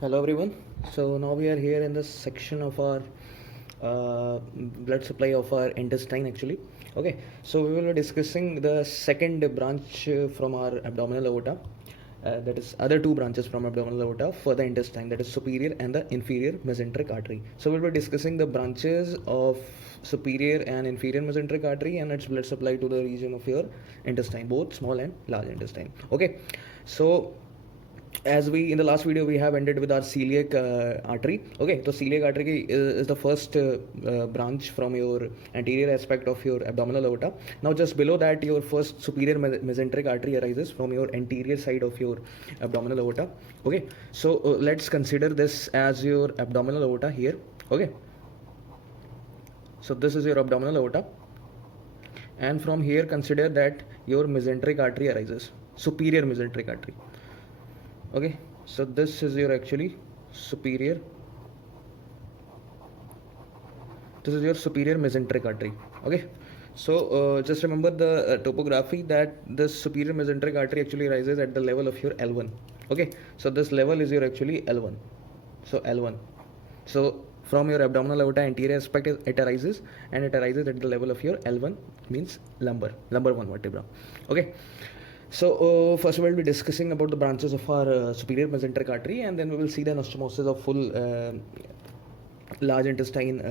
Hello everyone. So now we are here in this section of our blood supply of our intestine actually. Okay, so we will be discussing the second branch from our abdominal aorta. That is other two branches from abdominal aorta for the intestine, that is superior and the inferior mesenteric artery. So we'll be discussing the branches of superior and inferior mesenteric artery and its blood supply to the region of your intestine, both small and large intestine. Okay, so as we in the last video we have ended with our celiac artery. Okay, so celiac artery is the first branch from your anterior aspect of your abdominal aorta. Now just below that your first superior mesenteric artery arises from your anterior side of your abdominal aorta. Okay, so let's consider this as your abdominal aorta here. Okay, so this is your abdominal aorta, and from here consider that your mesenteric artery arises, superior mesenteric artery. Okay, so this is your actually superior, this is your superior mesenteric artery. Okay, so just remember the topography that this superior mesenteric artery actually rises at the level of your L1. Okay, so this level is your actually L1. So L1, so from your abdominal aorta anterior aspect it arises, and it arises at the level of your L1, means lumbar one vertebra. Okay, so first we will be discussing about the branches of our superior mesenteric artery, and then we will see the anastomosis of full large intestine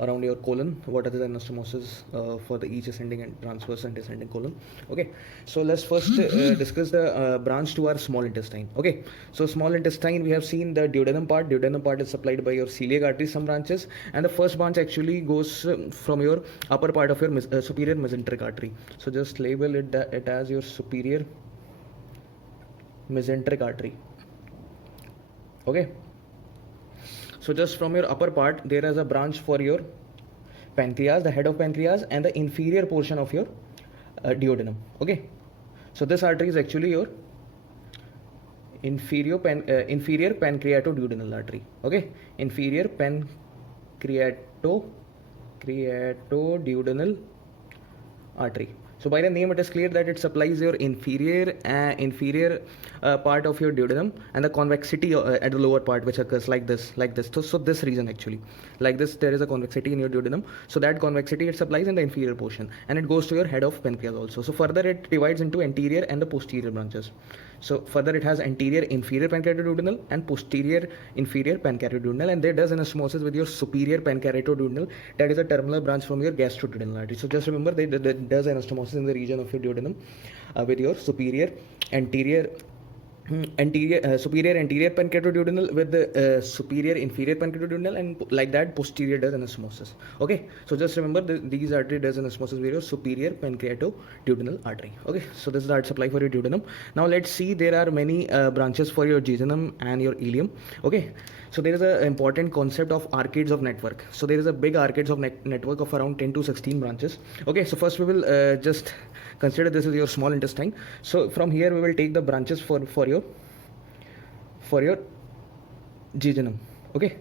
around your colon. What are the anastomosis for the each ascending and transverse and descending colon? Okay, so let's first discuss the branch to our small intestine. Okay, so small intestine, we have seen the duodenum part. Duodenum part is supplied by your celiac artery, some branches, and the first branch actually goes from your upper part of your superior mesenteric artery. So just label it as your superior mesenteric artery. Okay, so just from your upper part there is a branch for your pancreas, the head of pancreas, and the inferior portion of your duodenum. Okay, so this artery is actually your inferior pancreatoduodenal artery. Okay, inferior pancreatoduodenal artery. So by the name it is clear that it supplies your inferior part of your duodenum, and the convexity at the lower part, which occurs like this. So this region actually, like this, there is a convexity in your duodenum. So that convexity it supplies in the inferior portion, and it goes to your head of pancreas also. So further it divides into anterior and the posterior branches. So further it has anterior inferior pancreatoduodenal and posterior inferior pancreatoduodenal, and there does an osmosis with your superior pancreatoduodenal, that is a terminal branch from your gastroduodenal artery. So just remember that does an osmosis in the region of your duodenum with your superior anterior superior anterior pancreatoduodenal with the superior inferior pancreatoduodenal, and like that posterior does anastomosis. Okay, so just remember these artery does anastomosis with your superior pancreatoduodenal artery. Okay, so this is the heart supply for your duodenum. Now let's see, there are many branches for your jejunum and your ileum. Okay, so there is an important concept of arcades of network. So there is a big arcades of network of around 10 to 16 branches. Okay, so first we will just consider this is your small intestine. So from here we will take the branches for your jejunum. Okay,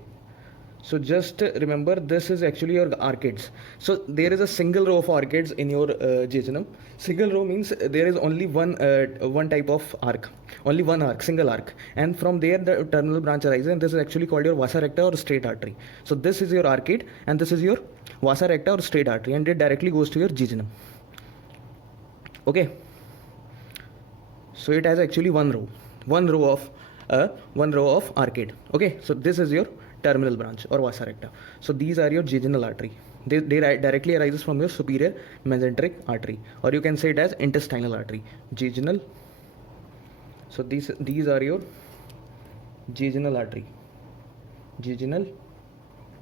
so just remember this is actually your arcades. So there is a single row of arcades in your jejunum. Single row means there is only one type of arc, only one arc, single arc, and from there the terminal branch arises, and this is actually called your vasa recta or straight artery. So this is your arcade, and this is your vasa recta or straight artery, and it directly goes to your jejunum. Okay, so it has actually one row of arcade. Okay, so this is your terminal branch or vasa recta. So these are your jejunal artery. They directly arises from your superior mesenteric artery, or you can say it as intestinal artery, jejunal. So these are your jejunal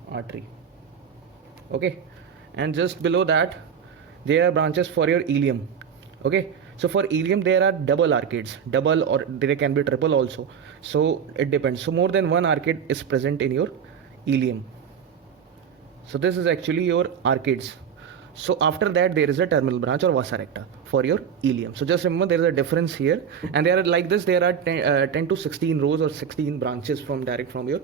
artery. Okay, and just below that there are branches for your ileum. Okay, so for ileum there are double arcades, double, or there can be triple also. So it depends. So more than one arcade is present in your ileum. So this is actually your arcades. So after that there is a terminal branch or vasa recta for your ileum. So just remember there is a difference here, and there are like this, there are 10 to 16 rows or 16 branches from your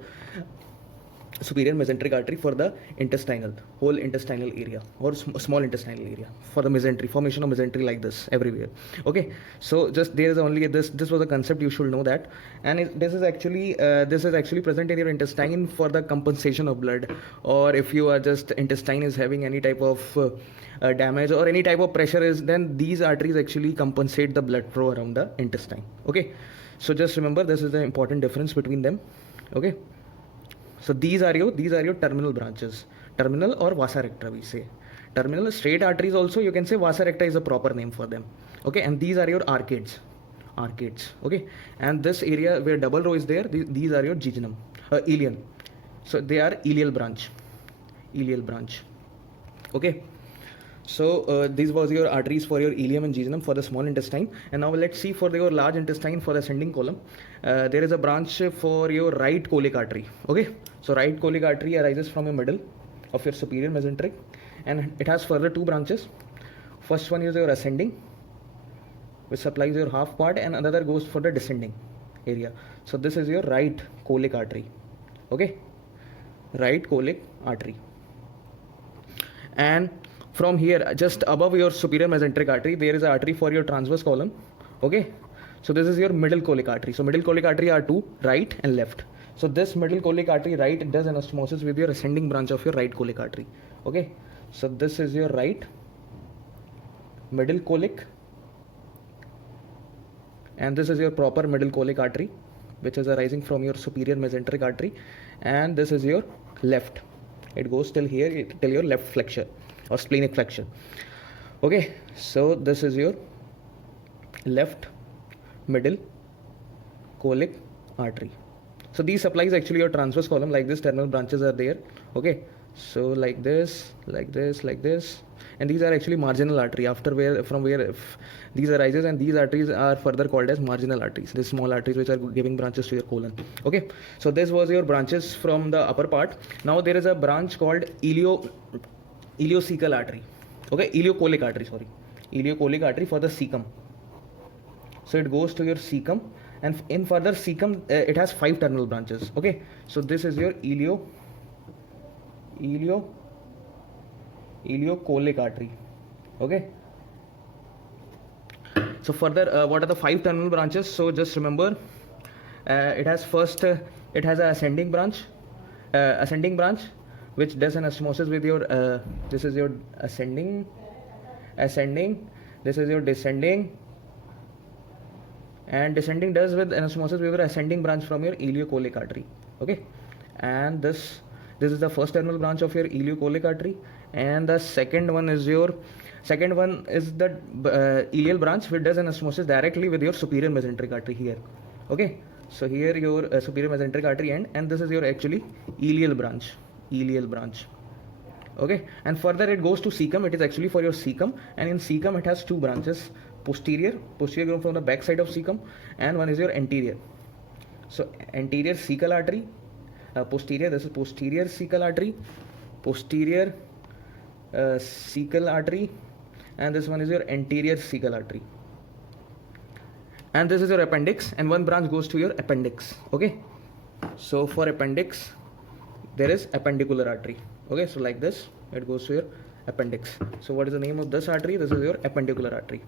superior mesenteric artery for the intestinal, whole intestinal area or small intestinal area, for the mesentery, formation of mesentery like this everywhere. Okay, so just there is only this was a concept, you should know that. And this is actually present in your intestine for the compensation of blood, or if you are just intestine is having any type of damage or any type of pressure is, then these arteries actually compensate the blood flow around the intestine. Okay, so just remember, this is the important difference between them. Okay, so these are your terminal branches, terminal or vasa recta we say. Terminal straight arteries also you can say, vasa recta is a proper name for them. Okay, and these are your arcades. Okay, and this area where double row is there, these are your jejunum, ileum. So they are ileal branch. Okay, so these was your arteries for your ileum and jejunum for the small intestine. And now let's see for your large intestine, for the ascending column. There is a branch for your right colic artery. Okay, so right colic artery arises from the middle of your superior mesenteric, and it has further two branches. First one is your ascending, which supplies your half part, and another goes for the descending area. So this is your right colic artery. Okay, right colic artery. And from here, just above your superior mesenteric artery, there is an artery for your transverse column. Okay, so this is your middle colic artery. So middle colic artery are two, right and left. So this middle colic artery right does anastomosis with your ascending branch of your right colic artery. Okay, so this is your right middle colic, and this is your proper middle colic artery, which is arising from your superior mesenteric artery. And this is your left, it goes till here, till your left flexure or splenic flexure. Okay, so this is your left middle colic artery. So these supplies actually your transverse column, like this terminal branches are there. Okay, so like this, and these are actually marginal artery, after where from where these arises, and these arteries are further called as marginal arteries, these small arteries which are giving branches to your colon. Okay, so this was your branches from the upper part. Now there is a branch called ileocecal artery. Okay, ileocolic artery for the cecum. So it goes to your cecum, and in further cecum it has 5 terminal branches. Okay, so this is your ileocolic artery. Okay, so further what are the 5 terminal branches? So just remember, it has it has a ascending branch which does an anastomosis with your this is your ascending, this is your descending, and descending does with anastomosis with your ascending branch from your ileocolic artery. Okay, and this is the first terminal branch of your ileocolic artery, and the second one is the ileal branch, which does an anastomosis directly with your superior mesenteric artery here. Okay, so here your superior mesenteric artery end, and this is your actually ileal branch. Okay, and further it goes to cecum, it is actually for your cecum, and in cecum it has 2 branches, posterior going from the back side of cecum, and one is your anterior. So anterior cecal artery, posterior, this is posterior cecal artery, cecal artery, and this one is your anterior cecal artery, and this is your appendix, and one branch goes to your appendix. Okay, so for appendix there is appendicular artery. Okay, so like this it goes to your appendix. So what is the name of this artery? This is your appendicular artery.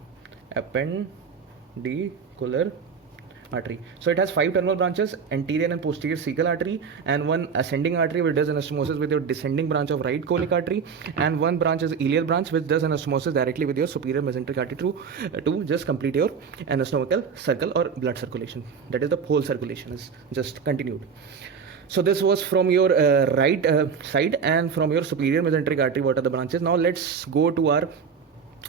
So it has 5 terminal branches, anterior and posterior cecal artery, and one ascending artery which does anastomosis with your descending branch of right colic artery, and one branch is ileal branch which does anastomosis directly with your superior mesenteric artery to just complete your anatomical circle or blood circulation. That is, the whole circulation is just continued. So this was from your right side, and from your superior mesenteric artery what are the branches. Now let's go to our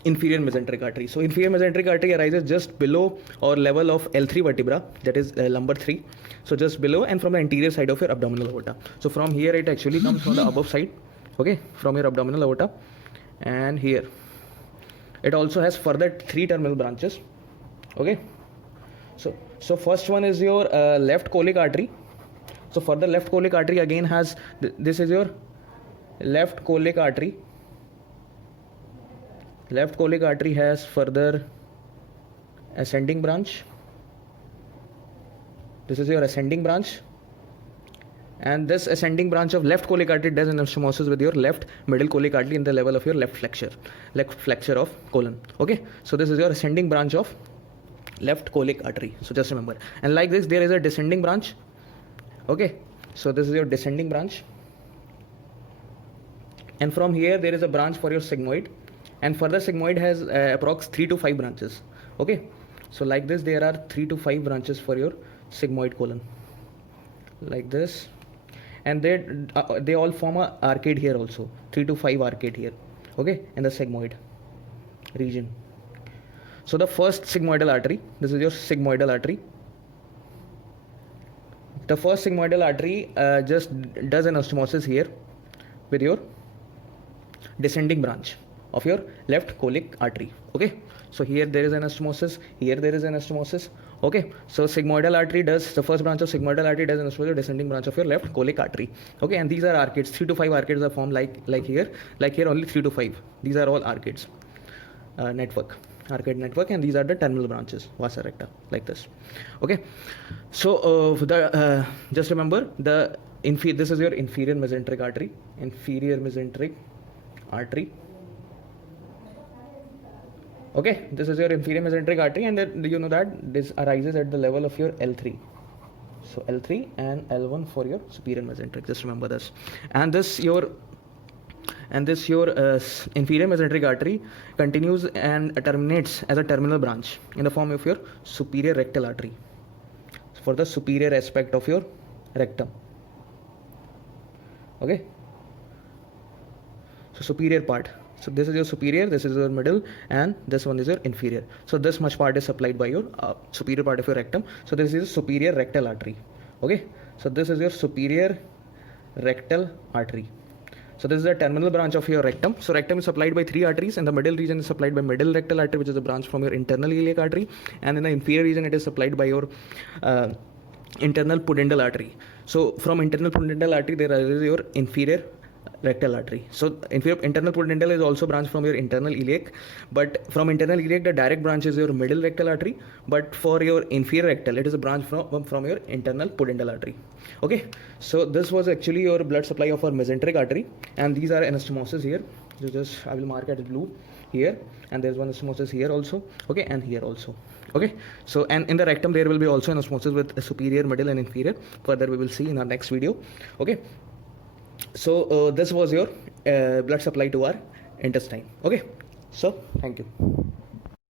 inferior mesenteric artery. So inferior mesenteric artery arises just below or level of L3 vertebra, that is lumbar 3. So just below, and from the anterior side of your abdominal aorta. So from here it actually comes from the above side. Okay, from your abdominal aorta, and here it also has further 3 terminal branches. Okay, so first one is your left colic artery. So for the left colic artery again has this is your left colic artery. Left colic artery has further ascending branch. This is your ascending branch, And this ascending branch of left colic artery does anastomosis with your left middle colic artery in the level of your left flexure of colon. Okay, so this is your ascending branch of left colic artery. So just remember. And like this, there is a descending branch. Okay, so this is your descending branch. And from here, there is a branch for your sigmoid. And further sigmoid has approx 3 to 5 branches. Okay, so like this, there are 3 to 5 branches for your sigmoid colon. Like this. And they all form a arcade here also, 3 to 5 arcade here, okay, in the sigmoid region. So the first sigmoidal artery, this is your sigmoidal artery. The first sigmoidal artery just does anastomosis here with your descending branch of your left colic artery. Okay, so here there is anastomosis, here there is anastomosis. Okay, so sigmoidal artery does, the first branch of sigmoidal artery does anastomosis with descending branch of your left colic artery. Okay, and these are arcades, 3 to 5 arcades are formed like here only 3 to 5. These are all arcades, arcade network, and these are the terminal branches, vasa recta, like this. Okay, so just remember this is your inferior mesenteric artery. Okay, this is your inferior mesenteric artery, and you know that this arises at the level of your L3. So L3 and L1 for your superior mesenteric. Just remember this. And this your inferior mesenteric artery continues and terminates as a terminal branch in the form of your superior rectal artery for the superior aspect of your rectum. Okay, so superior part. So this is your superior, this is your middle, and this one is your inferior. So this much part is supplied by your superior part of your rectum. So this is superior rectal artery. Okay, so this is your superior rectal artery. So this is a terminal branch of your rectum. So rectum is supplied by 3 arteries, and the middle region is supplied by middle rectal artery, which is a branch from your internal iliac artery, and in the inferior region it is supplied by your internal pudendal artery. So from internal pudendal artery there is your inferior rectal artery. So internal pudendal is also branch from your internal iliac, but from internal iliac the direct branch is your middle rectal artery, but for your inferior rectal it is a branch from your internal pudendal artery. Okay, so this was actually your blood supply of our mesenteric artery, and these are anastomosis here. So I will mark it blue here, and there's one anastomosis here also, okay, and here also. Okay, so and in the rectum there will be also anastomosis with superior, middle, and inferior. Further we will see in our next video. Okay, so this was your blood supply to our intestine. Okay, so thank you.